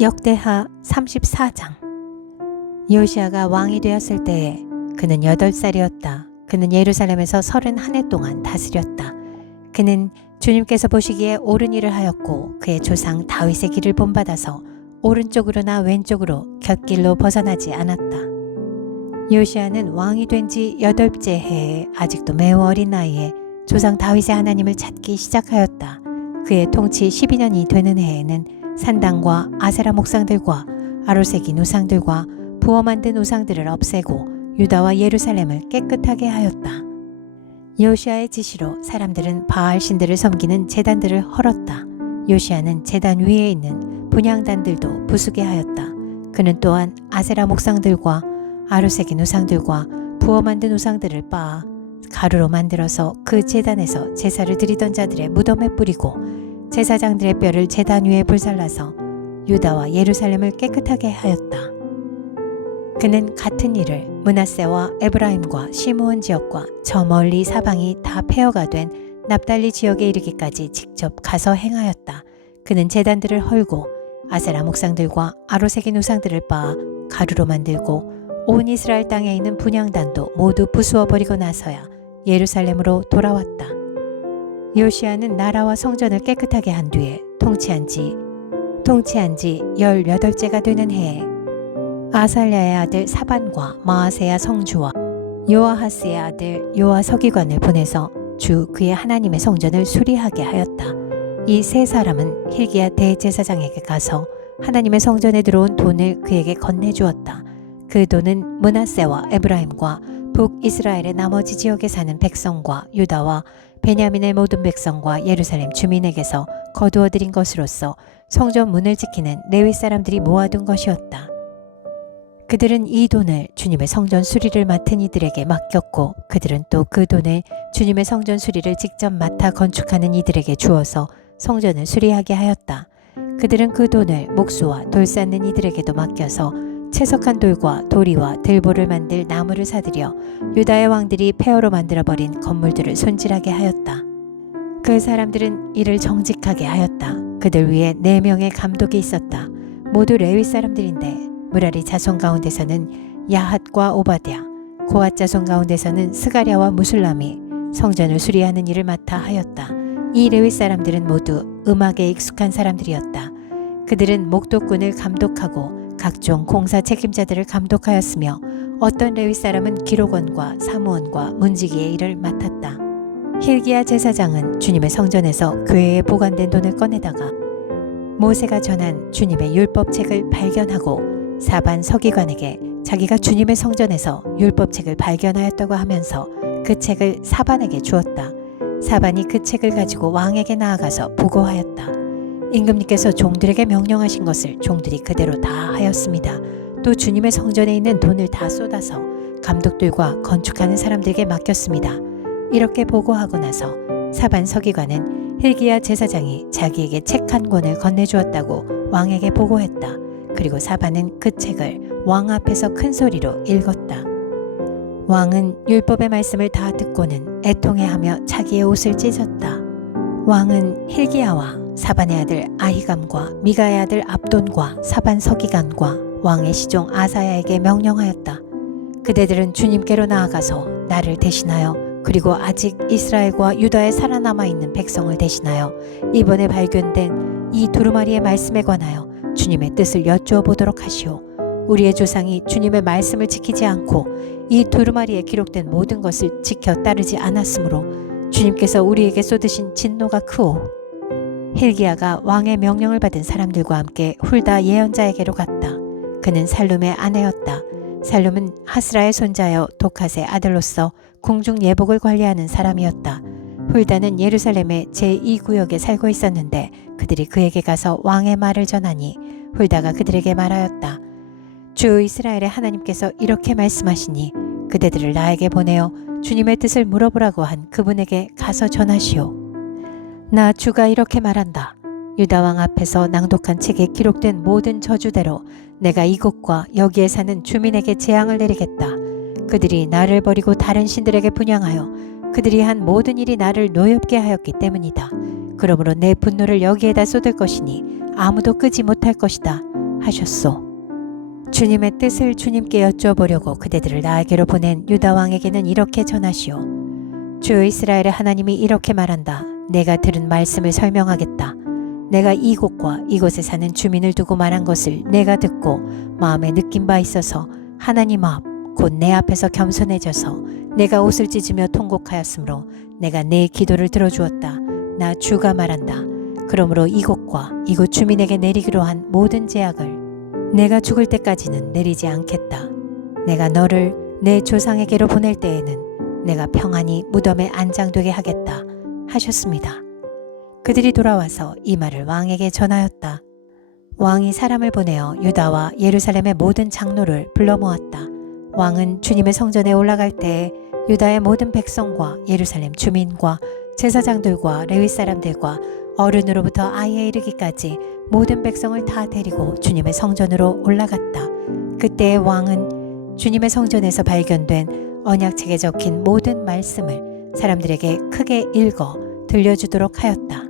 역대하 34장. 요시아가 왕이 되었을 때에 그는 8살이었다. 그는 예루살렘에서 31해 동안 다스렸다. 그는 주님께서 보시기에 옳은 일을 하였고 그의 조상 다윗의 길을 본받아서 오른쪽으로나 왼쪽으로 곁길로 벗어나지 않았다. 요시아는 왕이 된 지 8째 해에 아직도 매우 어린 나이에 조상 다윗의 하나님을 찾기 시작하였다. 그의 통치 12년이 되는 해에는 산당과 아세라 목상들과 아로새긴 우상들과 부어 만든 우상들을 없애고 유다와 예루살렘을 깨끗하게 하였다. 요시아의 지시로 사람들은 바알 신들을 섬기는 제단들을 헐었다. 요시아는 제단 위에 있는 분향단들도 부수게 하였다. 그는 또한 아세라 목상들과 아로새긴 우상들과 부어 만든 우상들을 빻아 가루로 만들어서 그 제단에서 제사를 드리던 자들의 무덤에 뿌리고 제사장들의 뼈를 제단 위에 불살라서 유다와 예루살렘을 깨끗하게 하였다. 그는 같은 일을 므낫세와 에브라임과 시므온 지역과 저 멀리 사방이 다 폐허가 된 납달리 지역에 이르기까지 직접 가서 행하였다. 그는 제단들을 헐고 아세라 목상들과 아로새긴 우상들을 빻아 가루로 만들고 온 이스라엘 땅에 있는 분향단도 모두 부수어 버리고 나서야 예루살렘으로 돌아왔다. 요시아는 나라와 성전을 깨끗하게 한 뒤에 통치한 지 18제가 되는 해에 아살랴의 아들 사반과 마아세야 성주와 요아하스의 아들 요아 서기관을 보내서 주 그의 하나님의 성전을 수리하게 하였다. 이 세 사람은 hil기야 대제사장에게 가서 하나님의 성전에 들어온 돈을 그에게 건네주었다. 그 돈은 므낫세와 에브라임과 북이스라엘의 나머지 지역에 사는 백성과 유다와 베냐민의 모든 백성과 예루살렘 주민에게서 거두어 들인 것으로서 성전 문을 지키는 레위 사람들이 모아둔 것이었다. 그들은 이 돈을 주님의 성전 수리를 맡은 이들에게 맡겼고 그들은 또 그 돈을 주님의 성전 수리를 직접 맡아 건축하는 이들에게 주어서 성전을 수리하게 하였다. 그들은 그 돈을 목수와 돌 쌓는 이들에게도 맡겨서 채석한 돌과 도리와 들보를 만들 나무를 사들여 유다의 왕들이 폐허로 만들어버린 건물들을 손질하게 하였다. 그 사람들은 이를 정직하게 하였다. 그들 위에 4명의 감독이 있었다. 모두 레위 사람들인데 무라리 자손 가운데서는 야핫과 오바댜, 고앗 자손 가운데서는 스가랴와 무술람이 성전을 수리하는 일을 맡아 하였다. 이 레위 사람들은 모두 음악에 익숙한 사람들이었다. 그들은 목도꾼을 감독하고 각종 공사 책임자들을 감독하였으며 어떤 레위 사람은 기록원과 사무원과 문지기의 일을 맡았다. hil기야 제사장은 주님의 성전에서 교회에 보관된 돈을 꺼내다가 모세가 전한 주님의 율법책을 발견하고 사반 서기관에게 자기가 주님의 성전에서 율법책을 발견하였다고 하면서 그 책을 사반에게 주었다. 사반이 그 책을 가지고 왕에게 나아가서 보고하였다. 임금님께서 종들에게 명령하신 것을 종들이 그대로 다 하였습니다. 또 주님의 성전에 있는 돈을 다 쏟아서 감독들과 건축하는 사람들에게 맡겼습니다. 이렇게 보고하고 나서 사반 서기관은 hil기야 제사장이 자기에게 책 한 권을 건네주었다고 왕에게 보고했다. 그리고 사반은 그 책을 왕 앞에서 큰 소리로 읽었다. 왕은 율법의 말씀을 다 듣고는 애통해하며 자기의 옷을 찢었다. 왕은 hil기야와 사반의 아들 아히감과 미가의 아들 압돈과 사반 서기관과 왕의 시종 아사야에게 명령하였다. 그대들은 주님께로 나아가서 나를 대신하여 그리고 아직 이스라엘과 유다에 살아남아 있는 백성을 대신하여 이번에 발견된 이 두루마리의 말씀에 관하여 주님의 뜻을 여쭈어 보도록 하시오. 우리의 조상이 주님의 말씀을 지키지 않고 이 두루마리에 기록된 모든 것을 지켜 따르지 않았으므로 주님께서 우리에게 쏟으신 진노가 크오. hil기야가 왕의 명령을 받은 사람들과 함께 훌다 예언자에게로 갔다. 그는 살룸의 아내였다. 살룸은 하스라의 손자여 독핫의 아들로서 궁중 예복을 관리하는 사람이었다. 훌다는 예루살렘의 제2구역에 살고 있었는데 그들이 그에게 가서 왕의 말을 전하니 훌다가 그들에게 말하였다. 주 이스라엘의 하나님께서 이렇게 말씀하시니 그대들을 나에게 보내어 주님의 뜻을 물어보라고 한 그분에게 가서 전하시오. 나 주가 이렇게 말한다. 유다 왕 앞에서 낭독한 책에 기록된 모든 저주대로 내가 이곳과 여기에 사는 주민에게 재앙을 내리겠다. 그들이 나를 버리고 다른 신들에게 분향하여 그들이 한 모든 일이 나를 노엽게 하였기 때문이다. 그러므로 내 분노를 여기에다 쏟을 것이니 아무도 끄지 못할 것이다. 하셨소. 주님의 뜻을 주님께 여쭤보려고 그대들을 나에게로 보낸 유다 왕에게는 이렇게 전하시오. 주 이스라엘의 하나님이 이렇게 말한다. 내가 들은 말씀을 설명하겠다. 내가 이곳과 이곳에 사는 주민을 두고 말한 것을 내가 듣고 마음에 느낀 바 있어서 하나님 앞 곧 내 앞에서 겸손해져서 내가 옷을 찢으며 통곡하였으므로 내가 내 기도를 들어주었다. 나 주가 말한다. 그러므로 이곳과 이곳 주민에게 내리기로 한 모든 제약을 내가 죽을 때까지는 내리지 않겠다. 내가 너를 내 조상에게로 보낼 때에는 내가 평안히 무덤에 안장되게 하겠다 하셨습니다. 그들이 돌아와서 이 말을 왕에게 전하였다. 왕이 사람을 보내어 유다와 예루살렘의 모든 장로를 불러 모았다. 왕은 주님의 성전에 올라갈 때에 유다의 모든 백성과 예루살렘 주민과 제사장들과 레위 사람들과 어른으로부터 아이에 이르기까지 모든 백성을 다 데리고 주님의 성전으로 올라갔다. 그때의 왕은 주님의 성전에서 발견된 언약책에 적힌 모든 말씀을 사람들에게 크게 읽어 들려주도록 하였다.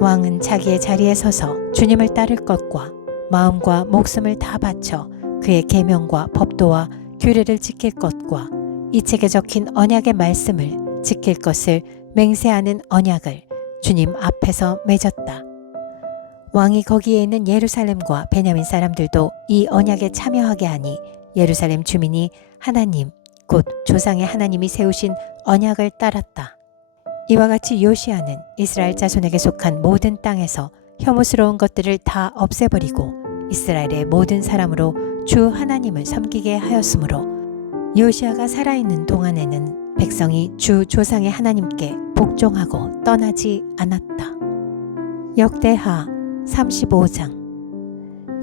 왕은 자기의 자리에 서서 주님을 따를 것과 마음과 목숨을 다 바쳐 그의 계명과 법도와 규례를 지킬 것과 이 책에 적힌 언약의 말씀을 지킬 것을 맹세하는 언약을 주님 앞에서 맺었다. 왕이 거기에 있는 예루살렘과 베냐민 사람들도 이 언약에 참여하게 하니 예루살렘 주민이 하나님 곧 조상의 하나님이 세우신 언약을 따랐다. 이와 같이 요시아는 이스라엘 자손에게 속한 모든 땅에서 혐오스러운 것들을 다 없애버리고 이스라엘의 모든 사람으로 주 하나님을 섬기게 하였으므로 요시아가 살아있는 동안에는 백성이 주 조상의 하나님께 복종하고 떠나지 않았다. 역대하 35장.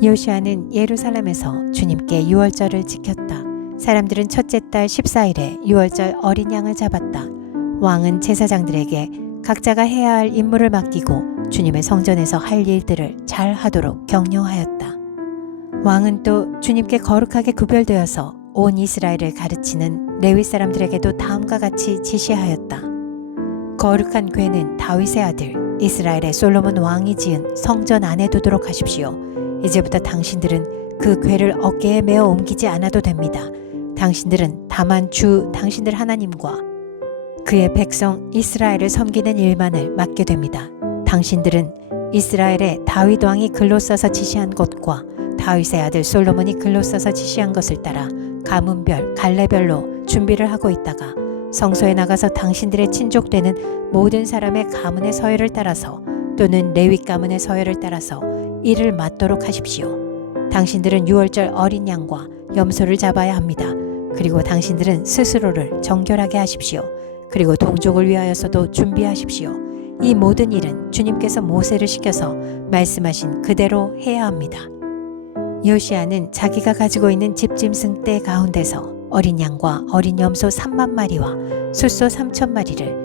요시아는 예루살렘에서 주님께 유월절을 지켰다. 사람들은 첫째 달 14일에 유월절 어린 양을 잡았다. 왕은 제사장들에게 각자가 해야 할 임무를 맡기고 주님의 성전에서 할 일들을 잘 하도록 격려하였다. 왕은 또 주님께 거룩하게 구별되어서 온 이스라엘을 가르치는 레위 사람들에게도 다음과 같이 지시하였다. 거룩한 궤는 다윗의 아들 이스라엘의 솔로몬 왕이 지은 성전 안에 두도록 하십시오. 이제부터 당신들은 그 궤를 어깨에 메어 옮기지 않아도 됩니다. 당신들은 다만 주 당신들 하나님과 그의 백성 이스라엘을 섬기는 일만을 맡게 됩니다. 당신들은 이스라엘의 다윗 왕이 글로 써서 지시한 것과 다윗의 아들 솔로몬이 글로 써서 지시한 것을 따라 가문별, 갈래별로 준비를 하고 있다가 성소에 나가서 당신들의 친족되는 모든 사람의 가문의 서열을 따라서 또는 레위 가문의 서열을 따라서 일을 맡도록 하십시오. 당신들은 유월절 어린 양과 염소를 잡아야 합니다. 그리고 당신들은 스스로를 정결하게 하십시오. 그리고 동족을 위하여서도 준비하십시오. 이 모든 일은 주님께서 모세를 시켜서 말씀하신 그대로 해야 합니다. 요시아는 자기가 가지고 있는 집짐승 떼 가운데서 어린 양과 어린 염소 3만 마리와 숫소 3천 마리를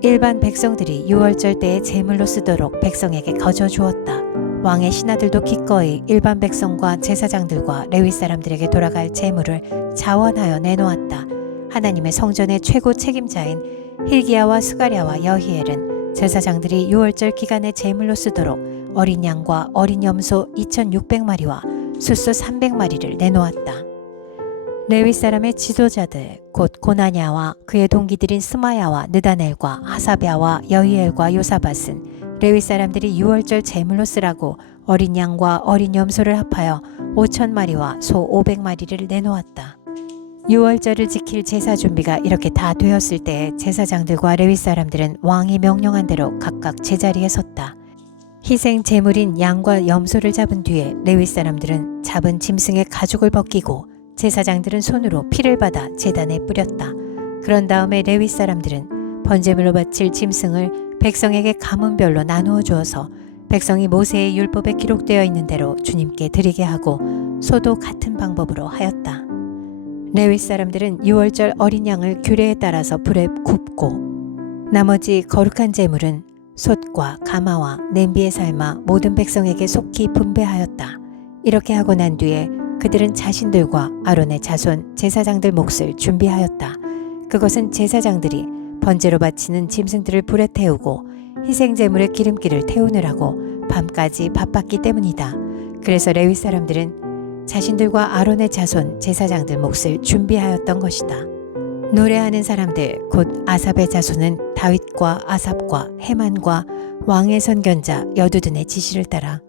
일반 백성들이 유월절 때에 제물로 쓰도록 백성에게 거저 주었다. 왕의 신하들도 기꺼이 일반 백성과 제사장들과 레위 사람들에게 돌아갈 제물을 자원하여 내놓았다. 하나님의 성전의 최고 책임자인 hil기야와 스가랴와 여히엘은 제사장들이 유월절 기간에 제물로 쓰도록 어린 양과 어린 염소 2,600마리와 숫소 300마리를 내놓았다. 레위 사람의 지도자들 곧 고나냐와 그의 동기들인 스마야와 느다넬과 하사랴와 여히엘과 요사밧은 레위 사람들이 유월절 제물로 쓰라고 어린 양과 어린 염소를 합하여 5,000마리와 소 500마리를 내놓았다. 유월절을 지킬 제사 준비가 이렇게 다 되었을 때 제사장들과 레위 사람들은 왕이 명령한 대로 각각 제자리에 섰다. 희생 제물인 양과 염소를 잡은 뒤에 레위 사람들은 잡은 짐승의 가죽을 벗기고 제사장들은 손으로 피를 받아 제단에 뿌렸다. 그런 다음에 레위 사람들은 번제물로 바칠 짐승을 백성에게 가문별로 나누어 주어서 백성이 모세의 율법에 기록되어 있는 대로 주님께 드리게 하고 소도 같은 방법으로 하였다. 레위 사람들은 유월절 어린 양을 규례에 따라서 불에 굽고 나머지 거룩한 제물은 솥과 가마와 냄비에 삶아 모든 백성에게 속히 분배하였다. 이렇게 하고 난 뒤에 그들은 자신들과 아론의 자손 제사장들 몫을 준비하였다. 그것은 제사장들이 번제로 바치는 짐승들을 불에 태우고 희생제물의 기름기를 태우느라고 밤까지 바빴기 때문이다. 그래서 레위 사람들은 자신들과 아론의 자손 제사장들 몫을 준비하였던 것이다. 노래하는 사람들 곧 아삽의 자손은 다윗과 아삽과 헤만과 왕의 선견자 여두둔의 지시를 따라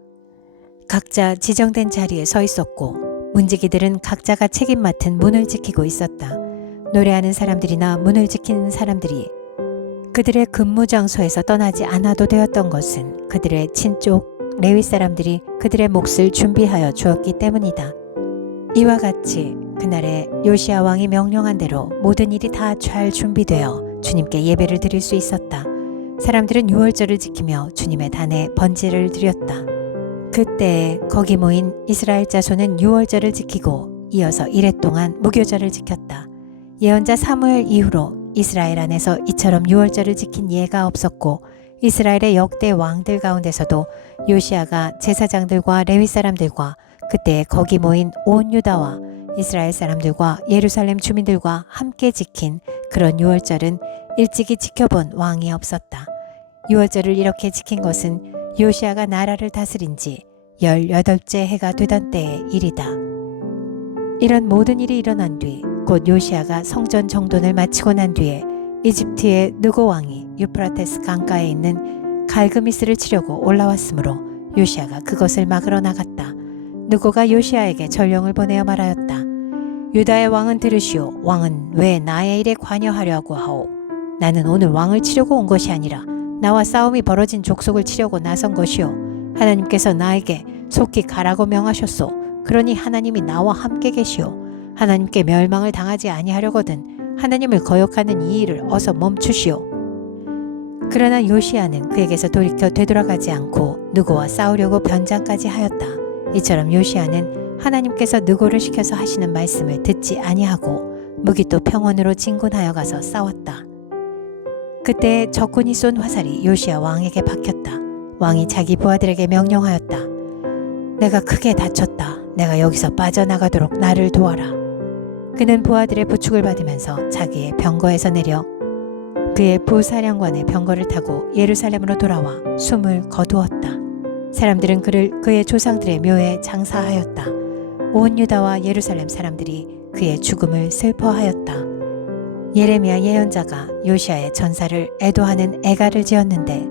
각자 지정된 자리에 서 있었고 문지기들은 각자가 책임 맡은 문을 지키고 있었다. 노래하는 사람들이나 문을 지키는 사람들이 그들의 근무 장소에서 떠나지 않아도 되었던 것은 그들의 친족 레위 사람들이 그들의 몫을 준비하여 주었기 때문이다. 이와 같이 그날에 요시야 왕이 명령한 대로 모든 일이 다 잘 준비되어 주님께 예배를 드릴 수 있었다. 사람들은 유월절을 지키며 주님의 단에 번제를 드렸다. 그때 거기 모인 이스라엘 자손은 유월절을 지키고 이어서 1회 동안 무교절을 지켰다. 예언자 사무엘 이후로 이스라엘 안에서 이처럼 유월절을 지킨 예가 없었고 이스라엘의 역대 왕들 가운데서도 요시야가 제사장들과 레위 사람들과 그때 거기 모인 온 유다와 이스라엘 사람들과 예루살렘 주민들과 함께 지킨 그런 유월절은 일찍이 지켜본 왕이 없었다. 유월절을 이렇게 지킨 것은 요시야가 나라를 다스린 지 18째 해가 되던 때의 일이다. 이런 모든 일이 일어난 뒤 곧 요시야가 성전 정돈을 마치고 난 뒤에 이집트의 느고 왕이 유프라테스 강가에 있는 갈그미스를 치려고 올라왔으므로 요시야가 그것을 막으러 나갔다. 느고가 요시야에게 전령을 보내어 말하였다. 유다의 왕은 들으시오. 왕은 왜 나의 일에 관여하려고 하오. 나는 오늘 왕을 치려고 온 것이 아니라 나와 싸움이 벌어진 족속을 치려고 나선 것이오. 하나님께서 나에게 속히 가라고 명하셨소. 그러니 하나님이 나와 함께 계시오. 하나님께 멸망을 당하지 아니하려거든 하나님을 거역하는 이 일을 어서 멈추시오. 그러나 요시야는 그에게서 돌이켜 되돌아가지 않고 느고와 싸우려고 변장까지 하였다. 이처럼 요시야는 하나님께서 느고를 시켜서 하시는 말씀을 듣지 아니하고 무기또 평원으로 진군하여 가서 싸웠다. 그때 적군이 쏜 화살이 요시야 왕에게 박혔다. 왕이 자기 부하들에게 명령하였다. 내가 크게 다쳤다. 내가 여기서 빠져나가도록 나를 도와라. 그는 부하들의 부축을 받으면서 자기의 병거에서 내려 그의 부사령관의 병거를 타고 예루살렘으로 돌아와 숨을 거두었다. 사람들은 그를 그의 조상들의 묘에 장사하였다. 온 유다와 예루살렘 사람들이 그의 죽음을 슬퍼하였다. 예레미야 예언자가 요시야의 전사를 애도하는 애가를 지었는데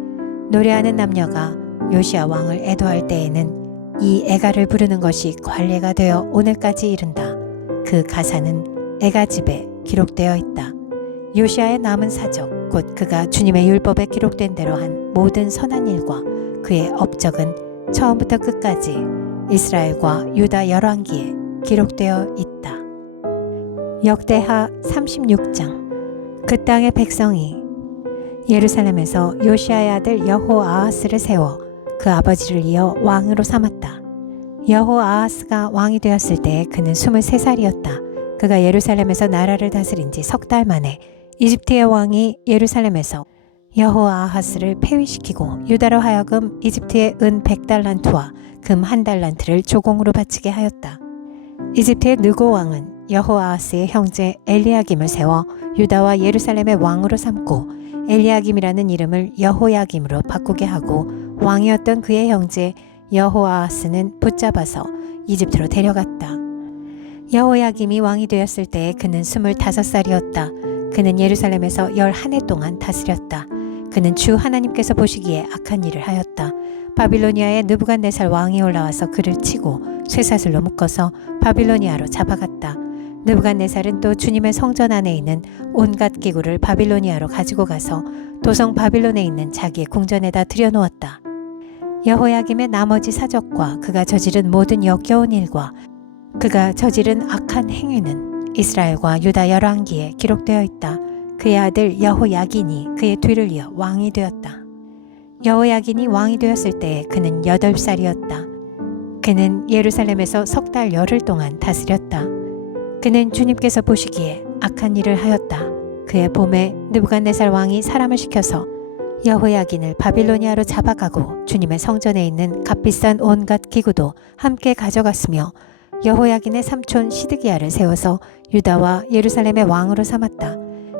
노래하는 남녀가 요시야 왕을 애도할 때에는 이 애가를 부르는 것이 관례가 되어 오늘까지 이른다. 그 가사는 애가집에 기록되어 있다. 요시야의 남은 사적 곧 그가 주님의 율법에 기록된 대로 한 모든 선한 일과 그의 업적은 처음부터 끝까지 이스라엘과 유다 열왕기에 기록되어 있다. 역대하 36장. 그 땅의 백성이 예루살렘에서 요시야의 아들 여호아하스를 세워 그 아버지를 이어 왕으로 삼았다. 여호아하스가 왕이 되었을 때 그는 23살이었다. 그가 예루살렘에서 나라를 다스린 지 석 달 만에 이집트의 왕이 예루살렘에서 여호아하스를 폐위시키고 유다로 하여금 이집트의 은 100달란트와 금 1달란트를 조공으로 바치게 하였다. 이집트의 느고 왕은 여호아하스의 형제 엘리야김을 세워 유다와 예루살렘의 왕으로 삼고 엘리야김이라는 이름을 여호야김으로 바꾸게 하고 왕이었던 그의 형제 여호아하스는 붙잡아서 이집트로 데려갔다. 여호야김이 왕이 되었을 때 그는 25살이었다. 그는 예루살렘에서 11해 동안 다스렸다. 그는 주 하나님께서 보시기에 악한 일을 하였다. 바빌로니아의 느부갓네살 왕이 올라와서 그를 치고 쇠사슬로 묶어서 바빌로니아로 잡아갔다. 느부갓네살은 또 주님의 성전 안에 있는 온갖 기구를 바빌로니아로 가지고 가서 도성 바빌론에 있는 자기의 궁전에다 들여놓았다. 여호야김의 나머지 사적과 그가 저지른 모든 역겨운 일과 그가 저지른 악한 행위는 이스라엘과 유다 열왕기에 기록되어 있다. 그의 아들 여호야긴이 그의 뒤를 이어 왕이 되었다. 여호야긴이 왕이 되었을 때 그는 8살이었다. 그는 예루살렘에서 석 달 열흘 동안 다스렸다. 그는 주님께서 보시기에 악한 일을 하였다. 그의 봄에 느부갓네살 왕이 사람을 시켜서 여호야긴을 바빌로니아로 잡아가고 주님의 성전에 있는 값비싼 온갖 기구도 함께 가져갔으며 여호야긴의 삼촌 시드기야를 세워서 유다와 예루살렘의 왕으로 삼았다.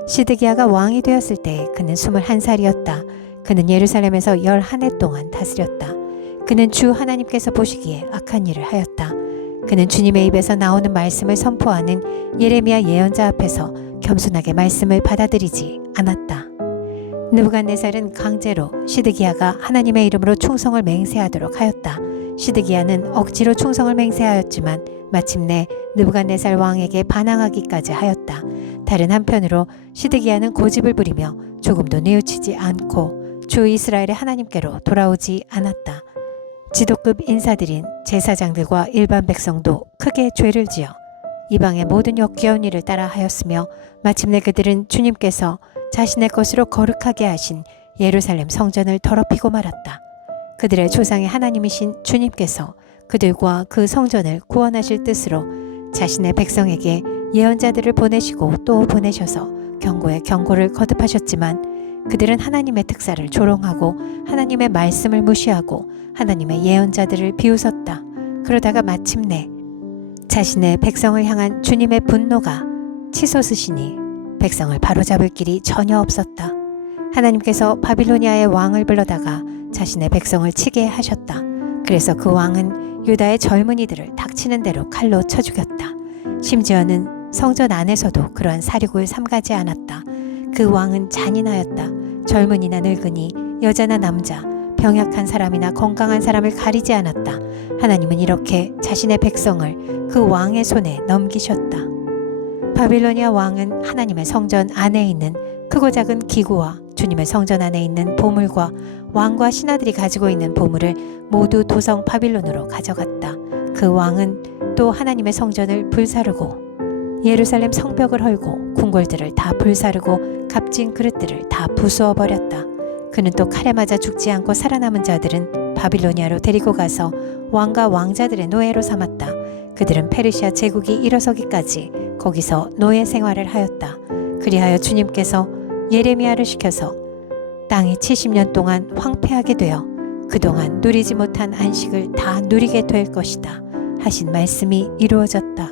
시드기야가 왕이 되었을 때 그는 21살이었다. 그는 예루살렘에서 11해 동안 다스렸다. 그는 주 하나님께서 보시기에 악한 일을 하였다. 그는 주님의 입에서 나오는 말씀을 선포하는 예레미야 예언자 앞에서 겸손하게 말씀을 받아들이지 않았다. 느부갓네살은 강제로 시드기야가 하나님의 이름으로 충성을 맹세하도록 하였다. 시드기야는 억지로 충성을 맹세하였지만 마침내 느부갓네살 왕에게 반항하기까지 하였다. 다른 한편으로 시드기야는 고집을 부리며 조금도 뉘우치지 않고 주 이스라엘의 하나님께로 돌아오지 않았다. 지도급 인사들인 제사장들과 일반 백성도 크게 죄를 지어 이방의 모든 역겨운 일을 따라 하였으며 마침내 그들은 주님께서 자신의 것으로 거룩하게 하신 예루살렘 성전을 더럽히고 말았다. 그들의 조상의 하나님이신 주님께서 그들과 그 성전을 구원하실 뜻으로 자신의 백성에게 예언자들을 보내시고 또 보내셔서 경고에 경고를 거듭하셨지만 그들은 하나님의 특사를 조롱하고 하나님의 말씀을 무시하고 하나님의 예언자들을 비웃었다. 그러다가 마침내 자신의 백성을 향한 주님의 분노가 치솟으시니 백성을 바로잡을 길이 전혀 없었다. 하나님께서 바빌로니아의 왕을 불러다가 자신의 백성을 치게 하셨다. 그래서 그 왕은 유다의 젊은이들을 닥치는 대로 칼로 쳐 죽였다. 심지어는 성전 안에서도 그러한 사륙을 삼가지 않았다. 그 왕은 잔인하였다. 젊은이나 늙은이, 여자나 남자, 병약한 사람이나 건강한 사람을 가리지 않았다. 하나님은 이렇게 자신의 백성을 그 왕의 손에 넘기셨다. 바빌로니아 왕은 하나님의 성전 안에 있는 크고 작은 기구와 주님의 성전 안에 있는 보물과 왕과 신하들이 가지고 있는 보물을 모두 도성 바빌론으로 가져갔다. 그 왕은 또 하나님의 성전을 불사르고 예루살렘 성벽을 헐고 궁궐들을 다 불사르고 값진 그릇들을 다 부수어 버렸다. 그는 또 칼에 맞아 죽지 않고 살아남은 자들은 바빌로니아로 데리고 가서 왕과 왕자들의 노예로 삼았다. 그들은 페르시아 제국이 일어서기까지 거기서 노예 생활을 하였다. 그리하여 주님께서 예레미야를 시켜서 땅이 70년 동안 황폐하게 되어 그동안 누리지 못한 안식을 다 누리게 될 것이다 하신 말씀이 이루어졌다.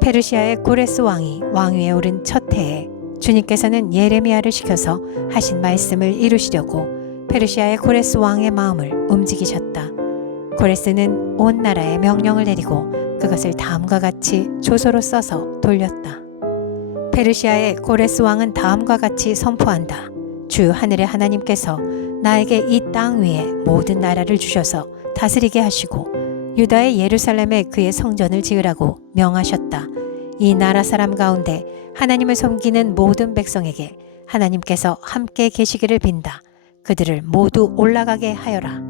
페르시아의 고레스 왕이 왕위에 오른 첫 해에 주님께서는 예레미야를 시켜서 하신 말씀을 이루시려고 페르시아의 고레스 왕의 마음을 움직이셨다. 고레스는 온 나라에 명령을 내리고 그것을 다음과 같이 조서로 써서 돌렸다. 페르시아의 고레스 왕은 다음과 같이 선포한다. 주 하늘의 하나님께서 나에게 이 땅 위에 모든 나라를 주셔서 다스리게 하시고 유다의 예루살렘에 그의 성전을 지으라고 명하셨다. 이 나라 사람 가운데 하나님을 섬기는 모든 백성에게 하나님께서 함께 계시기를 빈다. 그들을 모두 올라가게 하여라.